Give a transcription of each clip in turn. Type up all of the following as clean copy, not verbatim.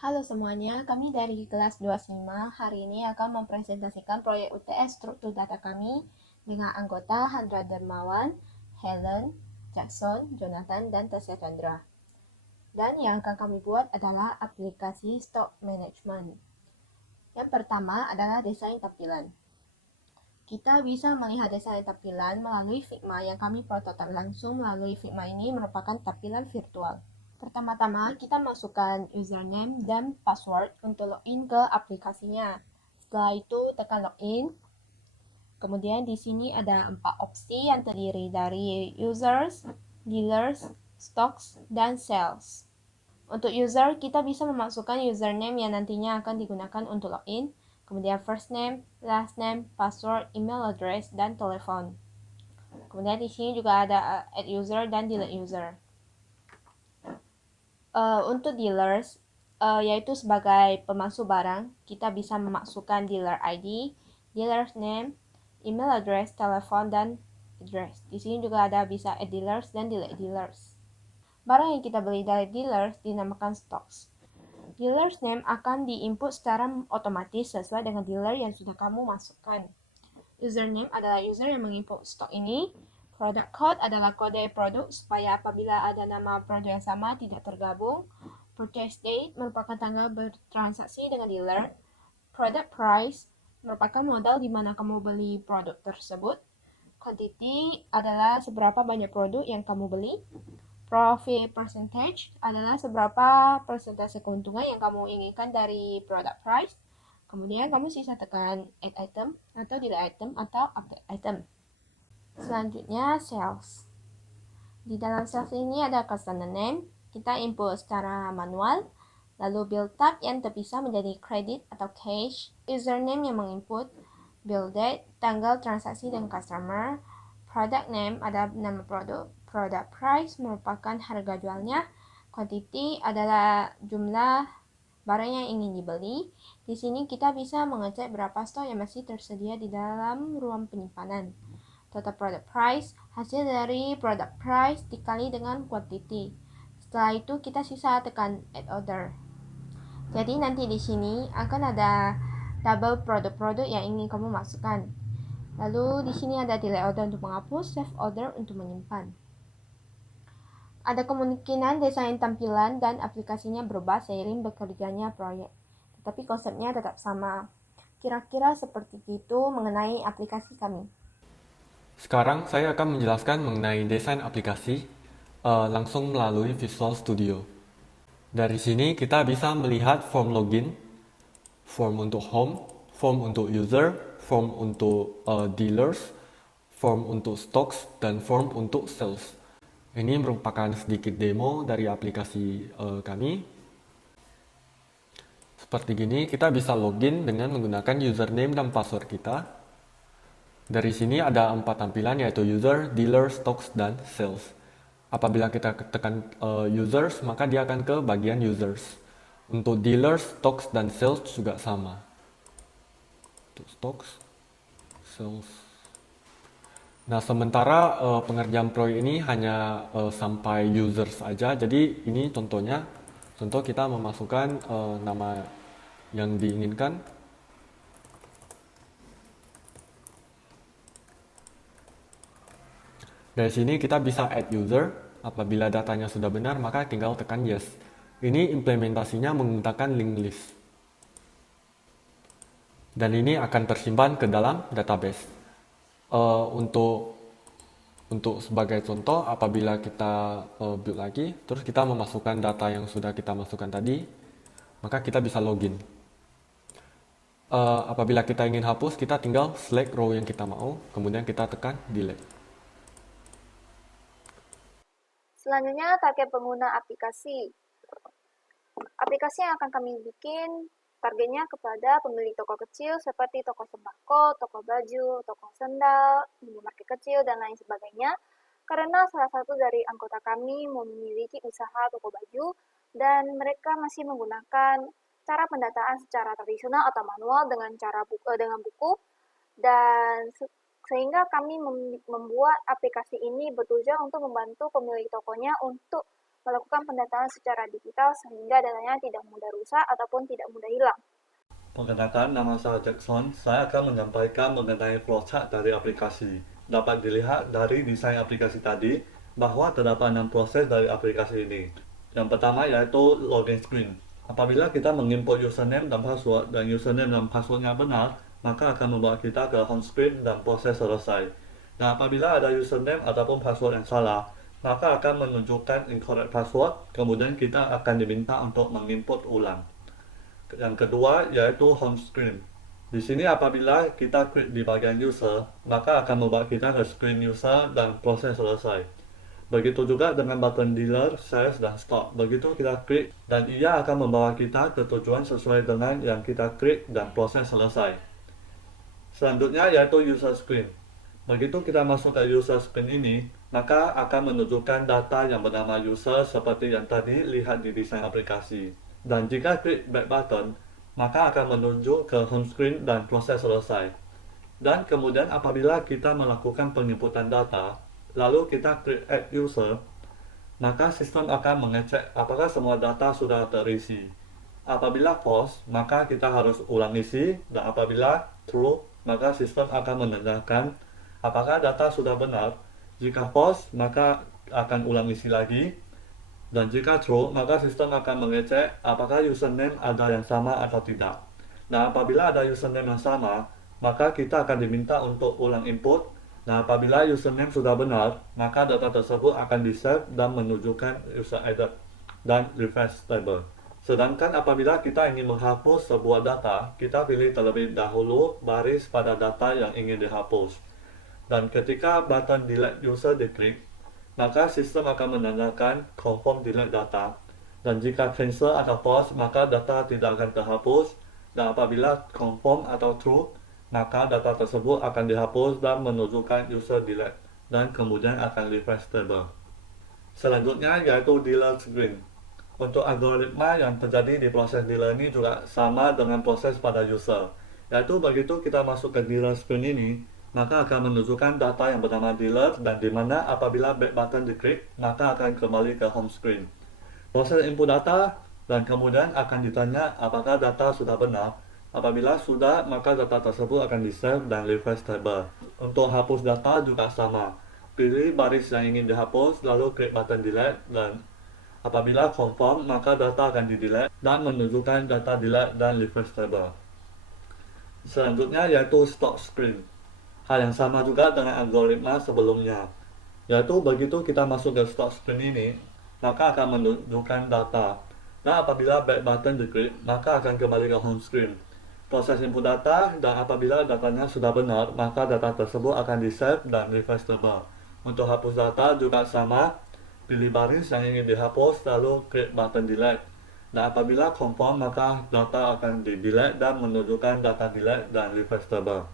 Halo semuanya, kami dari kelas 25 hari ini akan mempresentasikan proyek UTS struktur data kami dengan anggota Handra Dermawan, Helen, Jackson, Jonathan, dan Tasya Chandra. Dan yang akan kami buat adalah aplikasi stock management. Yang pertama adalah desain tampilan. Kita bisa melihat desain tampilan melalui Figma yang kami prototipe langsung melalui Figma ini merupakan tampilan virtual. Pertama-tama, kita masukkan username dan password untuk login ke aplikasinya. Setelah itu, tekan login. Kemudian di sini ada 4 opsi yang terdiri dari users, dealers, stocks, dan sales. Untuk user, kita bisa memasukkan username yang nantinya akan digunakan untuk login, kemudian first name, last name, password, email address, dan telepon. Kemudian di sini juga ada add user dan delete user. Untuk dealers, yaitu sebagai pemasuk barang, kita bisa memasukkan dealer ID, dealer's name, email address, telepon, dan address. Di sini juga ada bisa add dealers dan delete dealers. Barang yang kita beli dari dealers dinamakan stocks. Dealer's name akan diinput secara otomatis sesuai dengan dealer yang sudah kamu masukkan. Username adalah user yang menginput stok ini. Product code adalah kode produk supaya apabila ada nama produk yang sama tidak tergabung. Purchase date merupakan tanggal bertransaksi dengan dealer. Product price merupakan modal di mana kamu beli produk tersebut. Quantity adalah seberapa banyak produk yang kamu beli. Profit percentage adalah seberapa persentase keuntungan yang kamu inginkan dari product price. Kemudian kamu sisa tekan add item atau delete item atau update item. Selanjutnya sales. Di dalam sales ini ada customer name, kita input secara manual, lalu bill tab yang terpisah menjadi credit atau cash, username yang menginput, bill date, tanggal transaksi dengan customer, product name ada nama produk, product price merupakan harga jualnya, quantity adalah jumlah barang yang ingin dibeli. Di sini kita bisa mengecek berapa stok yang masih tersedia di dalam ruang penyimpanan. Total product price, hasil dari product price dikali dengan quantity. Setelah itu kita sisa tekan add order. Jadi nanti di sini akan ada tabel produk-produk yang ingin kamu masukkan. Lalu di sini ada delete order untuk menghapus, save order untuk menyimpan. Ada kemungkinan desain tampilan dan aplikasinya berubah seiring bekerjanya proyek, tetapi konsepnya tetap sama. Kira-kira seperti itu mengenai aplikasi kami. Sekarang saya akan menjelaskan mengenai desain aplikasi langsung melalui Visual Studio. Dari sini kita bisa melihat form login, form untuk home, form untuk user, form untuk dealers, form untuk stocks, dan form untuk sales. Ini merupakan sedikit demo dari aplikasi kami. Seperti gini, kita bisa login dengan menggunakan username dan password kita. Dari sini ada 4 tampilan yaitu user, dealer, stocks, dan sales. Apabila kita tekan users, maka dia akan ke bagian users. Untuk dealers, stocks, dan sales juga sama. Untuk stocks, sales. Nah, sementara pengerjaan proyek ini hanya sampai users saja. Jadi ini contohnya, contoh kita memasukkan nama yang diinginkan. Dari sini kita bisa add user. Apabila datanya sudah benar, maka tinggal tekan yes. Ini implementasinya menggunakan link list. Dan ini akan tersimpan ke dalam database. Untuk sebagai contoh, apabila kita build lagi, terus kita memasukkan data yang sudah kita masukkan tadi, maka kita bisa login. Apabila kita ingin hapus, kita tinggal select row yang kita mau, kemudian kita tekan delete. Selanjutnya, target pengguna aplikasi. Aplikasi yang akan kami bikin targetnya kepada pemilik toko kecil seperti toko sembako, toko baju, toko sendal, minimarket kecil, dan lain sebagainya. Karena salah satu dari anggota kami memiliki usaha toko baju dan mereka masih menggunakan cara pendataan secara tradisional atau manual dengan buku dan sehingga kami membuat aplikasi ini bertujuan untuk membantu pemilik tokonya untuk melakukan pendataan secara digital sehingga datanya tidak mudah rusak ataupun tidak mudah hilang. Perkenalkan, nama saya Jackson. Saya akan menyampaikan mengenai flowchart dari aplikasi. Dapat dilihat dari desain aplikasi tadi bahwa terdapat 6 proses dari aplikasi ini. Yang pertama yaitu login screen. Apabila kita menginput username dan password dan username dan passwordnya benar, maka akan membawa kita ke home screen dan proses selesai. Dan apabila ada username ataupun password yang salah, maka akan menunjukkan incorrect password, kemudian kita akan diminta untuk menginput ulang. Yang kedua yaitu home screen. Di sini apabila kita klik di bagian user, maka akan membawa kita ke screen user dan proses selesai. Begitu juga dengan button dealer, sales, dan stock. Begitu kita klik dan ia akan membawa kita ke tujuan sesuai dengan yang kita klik dan proses selesai. Selanjutnya yaitu user screen. Begitu kita masuk ke user screen ini, maka akan menunjukkan data yang bernama user seperti yang tadi lihat di desain aplikasi. Dan jika klik back button, maka akan menunjuk ke home screen dan proses selesai. Dan kemudian apabila kita melakukan penginputan data, lalu kita klik add user, maka sistem akan mengecek apakah semua data sudah terisi. Apabila false, maka kita harus ulang isi, dan apabila true, maka sistem akan menandakan apakah data sudah benar. Jika false, maka akan ulang isi lagi. Dan jika true, maka sistem akan mengecek apakah username ada yang sama atau tidak. Nah, apabila ada username yang sama, maka kita akan diminta untuk ulang input. Nah, apabila username sudah benar, maka data tersebut akan di-save dan menunjukkan user added dan refresh table. Sedangkan apabila kita ingin menghapus sebuah data, kita pilih terlebih dahulu baris pada data yang ingin dihapus. Dan ketika button delete user diklik, maka sistem akan menandakan confirm delete data. Dan jika cancel atau false, maka data tidak akan terhapus. Dan apabila confirm atau true, maka data tersebut akan dihapus dan menunjukkan user delete. Dan kemudian akan refresh table. Selanjutnya yaitu dealer screen. Untuk algoritma yang terjadi di proses dealer ini juga sama dengan proses pada user. Yaitu begitu kita masuk ke dealer screen ini, maka akan menunjukkan data yang bernama dealer dan di mana apabila back button diklik, maka akan kembali ke home screen. Proses input data dan kemudian akan ditanya apakah data sudah benar. Apabila sudah, maka data tersebut akan di-save dan refresh table. Untuk hapus data juga sama. Pilih baris yang ingin dihapus, lalu klik button delete dan apabila confirm, maka data akan di-delete dan menunjukkan data delete dan refresh table. Selanjutnya yaitu stop screen. Hal yang sama juga dengan algoritma sebelumnya, yaitu begitu kita masuk ke stop screen ini, maka akan menunjukkan data. Nah, apabila back button diklik, maka akan kembali ke home screen. Proses input data, dan apabila datanya sudah benar, maka data tersebut akan di-save dan refresh table. Untuk hapus data juga sama, pilih baris yang ingin dihapus, lalu klik button delete. Dan apabila confirm, maka data akan di-delete dan menunjukkan data delete dan refresh table.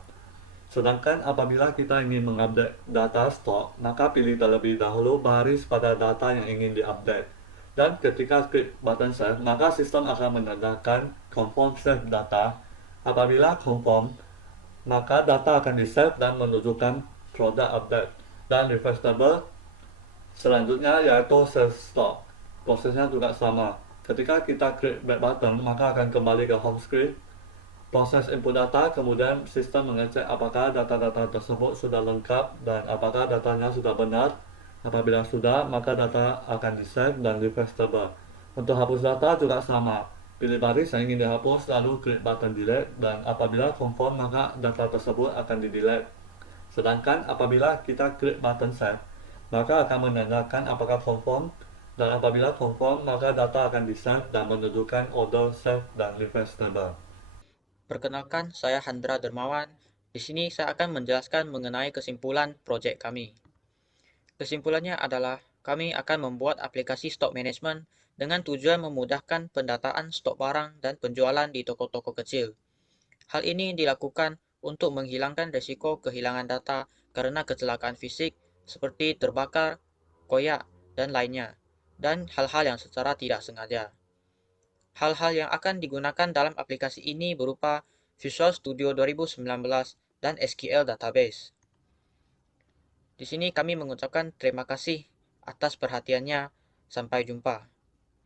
Sedangkan apabila kita ingin mengupdate data stok, maka pilih terlebih dahulu baris pada data yang ingin diupdate. Dan ketika klik button save, maka sistem akan menandakan confirm save data. Apabila confirm, maka data akan di-save dan menunjukkan product update dan refresh table. Selanjutnya yaitu save stock. Prosesnya juga sama. Ketika kita klik back button, maka akan kembali ke home screen. Proses input data, kemudian sistem mengecek apakah data-data tersebut sudah lengkap dan apakah datanya sudah benar. Apabila sudah, maka data akan di-save dan refresh table. Untuk hapus data juga sama. Pilih baris yang ingin dihapus, lalu klik button delete, dan apabila confirm, maka data tersebut akan di-delete. Sedangkan apabila kita klik button save, maka akan menandakan apakah confirm, dan apabila confirm, maka data akan di-save dan menunjukkan order save dan refresh table. Perkenalkan, saya Handra Dermawan. Di sini saya akan menjelaskan mengenai kesimpulan proyek kami. Kesimpulannya adalah kami akan membuat aplikasi stok management dengan tujuan memudahkan pendataan stok barang dan penjualan di toko-toko kecil. Hal ini dilakukan untuk menghilangkan risiko kehilangan data karena kecelakaan fisik seperti terbakar, koyak, dan lainnya, dan hal-hal yang secara tidak sengaja. Hal-hal yang akan digunakan dalam aplikasi ini berupa Visual Studio 2019 dan SQL Database. Di sini kami mengucapkan terima kasih atas perhatiannya Sampai jumpa.